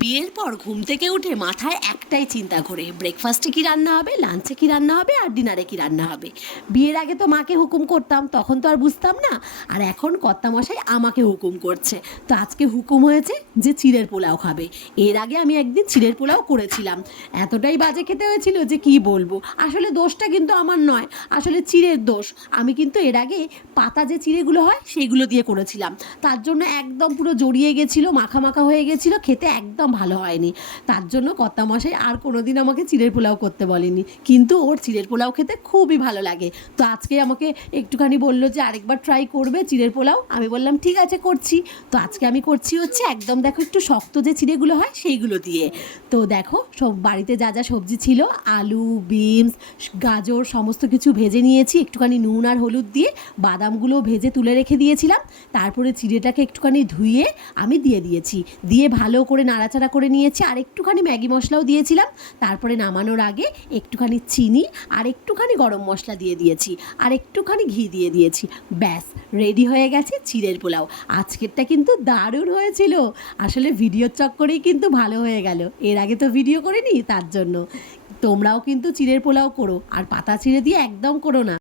বিয়ের পর ঘুম থেকে উঠে মাথায় একটাই চিন্তা ঘোরে, ব্রেকফাস্টে কী রান্না হবে, লাঞ্চে কী রান্না হবে, আর ডিনারে কী রান্না হবে। বিয়ের আগে তো মাকে হুকুম করতাম, তখন তো আর বুঝতাম না। আর এখন কর্তামশাই আমাকে হুকুম করছে। তো আজকে হুকুম হয়েছে যে চিড়ের পোলাও খাবে। এর আগে আমি একদিন চিড়ের পোলাও করেছিলাম, এতটাই বাজে খেতে হয়েছিল যে কি বলবো। আসলে দোষটা কিন্তু আমার নয়, আসলে চিড়ের দোষ। আমি কিন্তু এর আগে পাতা যে চিড়েগুলো হয় সেইগুলো দিয়ে করেছিলাম, তার জন্য একদম পুরো জড়িয়ে গেছিলো, মাখা মাখা হয়ে গেছিলো, খেতে একদম ভালো হয়নি। তার জন্য কর্তামশাই আর কোনোদিন আমাকে চিড়ের পোলাও করতে বলেনি, কিন্তু ওর চিড়ের পোলাও খেতে খুবই ভালো লাগে। তো আজকে আমাকে একটুখানি বললো যে আরেকবার ট্রাই করবে চিড়ের পোলাও। আমি বললাম ঠিক আছে, করছি। তো আজকে আমি করছি হচ্ছে একদম দেখো একটু শক্ত যে চিড়েগুলো হয় সেইগুলো দিয়ে। তো দেখো সব বাড়িতে যা যা সবজি ছিল, আলু, বিনস, গাজর সমস্ত কিছু ভেজে নিয়েছি একটুখানি নুন আর হলুদ দিয়ে। বাদামগুলো ভেজে তুলে রেখে দিয়েছিলাম। তারপরে চিড়েটাকে একটুখানি ধুয়ে আমি দিয়ে দিয়েছি, দিয়ে ভালো করে নাড়াচাড়া করে নিয়েছি। আর একটুখানি ম্যাগি মশলাও দিয়েছিলাম। তারপরে নামানোর আগে একটুখানি চিনি আর একটুখানি গরম মশলা দিয়ে দিয়েছি, আর একটুখানি ঘি দিয়ে দিয়েছি। ব্যাস, রেডি হয়ে গেছে চিড়ের পোলাও। আজকেরটা কিন্তু দারুণ হয়েছিল। আসলে ভিডিওর চক্করেই কিন্তু ভালো হয়ে গেল, এর আগে তো ভিডিও করিনি তার জন্য। তোমরাও কিন্তু চিড়ের পোলাও করো, আর পাতা চিড়ে দিয়ে একদম করো না।